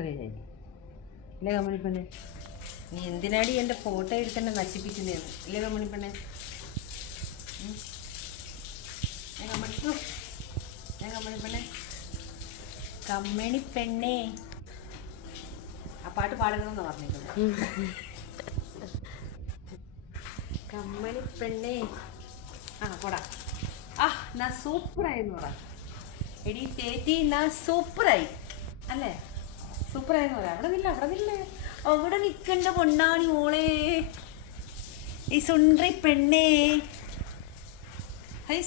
അത്രയും ശരി അല്ലേ കമ്മണിപ്പെണ്ണെ? നീ എന്തിനാടി എൻ്റെ ഫോട്ടോ എടുത്തന്നെ നശിപ്പിക്കുന്നതാണ് അല്ലേ കമ്മണിപ്പെണ്ണെ? ഞാൻ കമ്മണിപ്പെണ്ണെ കമ്മണിപ്പെണ്ണേ ആ പാട്ട് പാടണമെന്ന് പറഞ്ഞിട്ടുണ്ട്. കമ്മണിപ്പെണ്ണേ പോടാ. ഞാൻ സൂപ്പറായെന്ന് പറ. എടി ചേച്ചി ഞാൻ സൂപ്പറായി അല്ലേ? സൂപ്പറായെന്ന് പറയാം. അവിടെ നിൽക്കണ്ട പൊണ്ണാണി മോളെ. ഈ സുണ്ടറി പെണ്ണേ,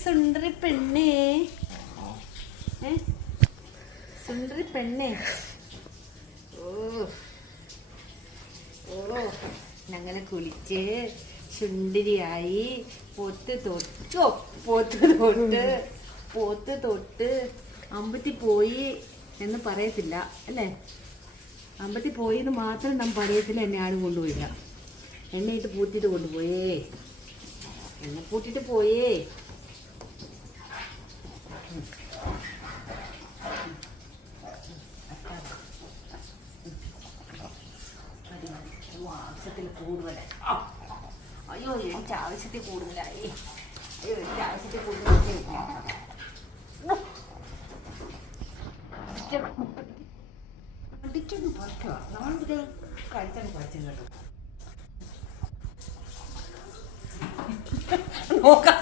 സുണ്ടറി പെണ്ണേ, സുണ്ടറി പെണ്ണേ. ഞങ്ങളെ കുളിച്ച് ചുണ്ടിരിയായി പോത്ത് തൊട്ട് അമ്പത്തി പോയി എന്ന് പറയത്തില്ല അല്ലേ? അമ്പത്തി പോയി എന്ന് മാത്രം നാം പറയത്തില്ല. എന്നെ ആരും കൊണ്ടുപോയില്ല. എണ്ണയിട്ട് പൂത്തിട്ട് കൊണ്ടുപോയേ, എന്നെ പൂട്ടിട്ട് പോയേ. ആവശ്യത്തിൽ കൂടുതലായി. അയ്യോ എനിക്ക് ആവശ്യത്തിൽ കൂടുതലായി. അടിച്ചൊന്ന് പറ്റുക. നമ്മളിത് കഴിച്ചാൽ പറ്റും കേട്ടോ. നോക്കാം